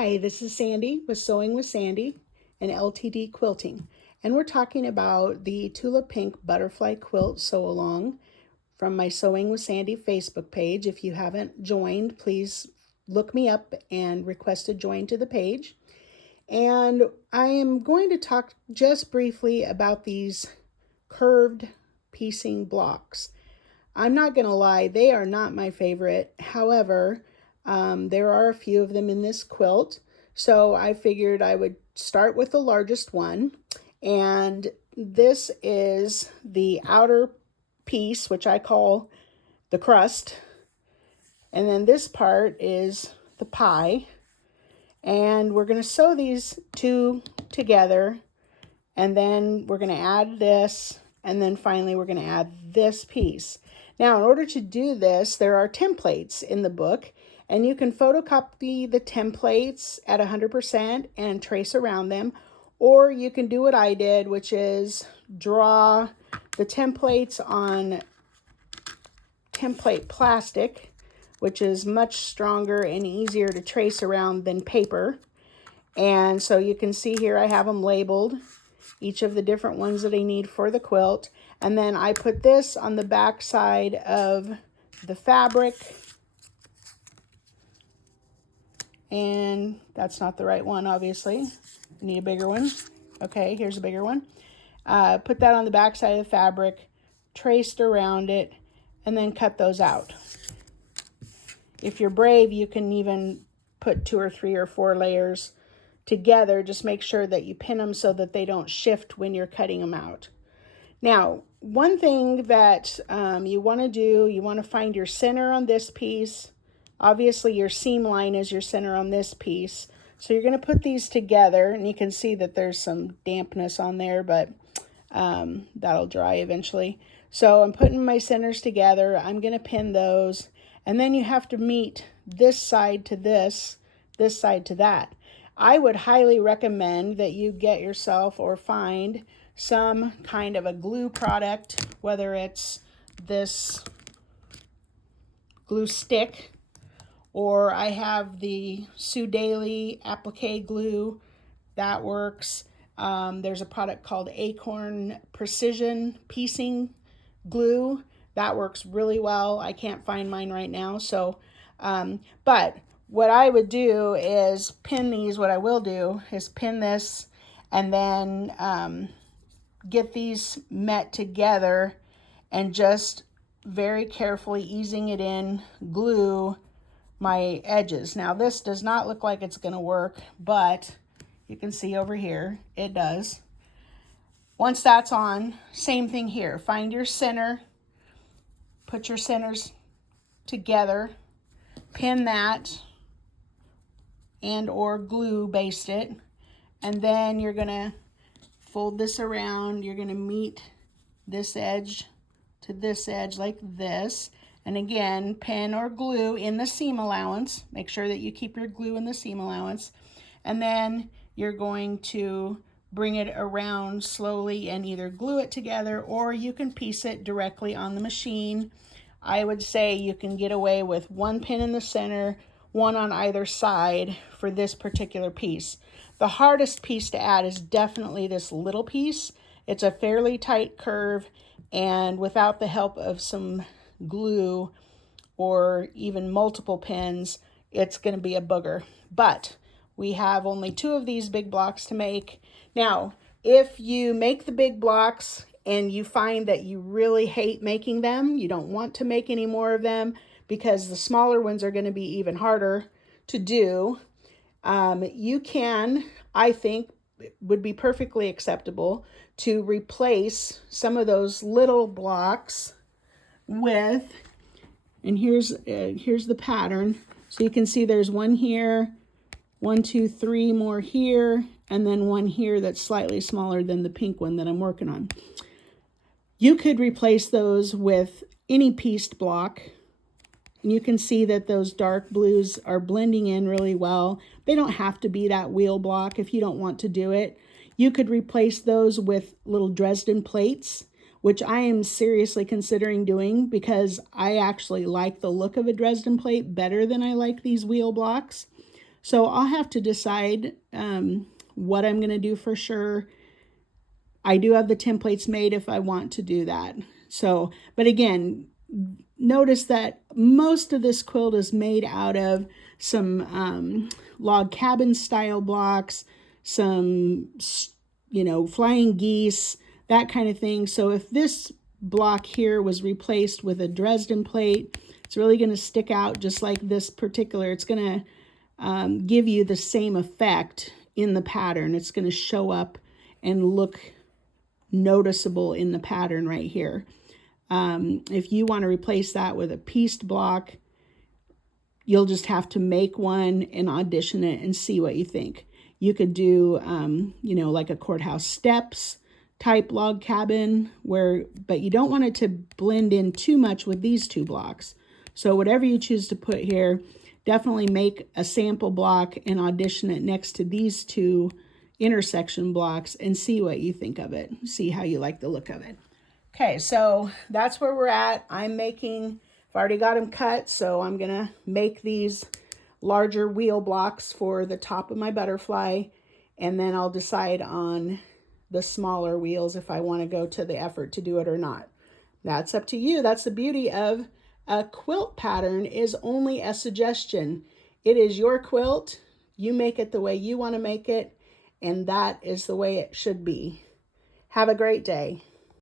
Hi, this is Sandy with Sewing with Sandy and LTD Quilting. And we're talking about the Tula Pink Butterfly Quilt Sew Along from my Sewing with Sandy Facebook page. If you haven't joined, please look me up and request to join to the page. And I am going to talk just briefly about these curved piecing blocks. I'm not going to lie, they are not my favorite. However, there are a few of them in this quilt, so I figured I would start with the largest one. And this is the outer piece, which I call the crust. And then this part is the pie. And we're going to sew these two together. And then we're going to add this. And then finally we're going to add this piece. Now, in order to do this, there are templates in the book. And you can photocopy the templates at 100% and trace around them. Or you can do what I did, which is draw the templates on template plastic, which is much stronger and easier to trace around than paper. And so you can see here I have them labeled, each of the different ones that I need for the quilt. And then I put this on the back side of the fabric. And that's not the right one, obviously. I need a bigger one. Okay, here's a bigger one. Put that on the back side of the fabric, traced around it, and then cut those out. If you're brave, you can even put 2 or 3 or 4 layers together. Just make sure that you pin them so that they don't shift when you're cutting them out. Now, one thing that you want to do, you want to find your center on this piece. Obviously, your seam line is your center on this piece. So you're going to put these together, and you can see that there's some dampness on there, but that'll dry eventually. So I'm putting my centers together. I'm going to pin those, and then you have to meet this side to this side to that. I would highly recommend that you get yourself or find some kind of a glue product, whether it's this glue stick, or I have the Sue Daily applique glue. That works. There's a product called Acorn Precision Piecing Glue. That works really well. I can't find mine right now. So, but what I would do is pin these. What I will do is pin this and then get these met together and just very carefully easing it in, glue my edges. Now this does not look like it's going to work, but you can see over here it does. Once that's on, same thing here. Find your center, put your centers together, pin that, and or glue baste it, and then you're going to fold this around. You're going to meet this edge to this edge like this. And again, pin or glue in the seam allowance. Make sure that you keep your glue in the seam allowance. And then you're going to bring it around slowly and either glue it together, or you can piece it directly on the machine. I would say you can get away with 1 pin in the center, 1 on either side for this particular piece. The hardest piece to add is definitely this little piece. It's a fairly tight curve, and without the help of some glue or even multiple pins, it's going to be a booger. But we have only 2 of these big blocks to make. Now, if you make the big blocks and you find that you really hate making them, you don't want to make any more of them because the smaller ones are going to be even harder to do, you can, I think, would be perfectly acceptable to replace some of those little blocks with, and here's the pattern. So you can see there's 1 here, 1, 2, 3 more here, and then 1 here that's slightly smaller than the pink one that I'm working on. You could replace those with any pieced block, and you can see that those dark blues are blending in really well. They don't have to be that wheel block if you don't want to do it. You could replace those with little Dresden plates, which I am seriously considering doing because I actually like the look of a Dresden plate better than I like these wheel blocks. So I'll have to decide what I'm going to do for sure. I do have the templates made if I want to do that. So, but again, notice that most of this quilt is made out of some log cabin style blocks, some, flying geese, that kind of thing. So if this block here was replaced with a Dresden plate, it's really going to stick out just like this particular. It's going to give you the same effect in the pattern. It's going to show up and look noticeable in the pattern right here. If you want to replace that with a pieced block, you'll just have to make one and audition it and see what you think. You could do, like a courthouse steps type log cabin but you don't want it to blend in too much with these two blocks. So whatever you choose to put here, definitely make a sample block and audition it next to these two intersection blocks and see what you think of it. See how you like the look of it. Okay, so that's where we're at. I've already got them cut, so I'm gonna make these larger wheel blocks for the top of my butterfly, and then I'll decide on the smaller wheels if I want to go to the effort to do it or not. That's up to you. That's the beauty of a quilt pattern, is only a suggestion. It is your quilt. You make it the way you want to make it, and that is the way it should be. Have a great day.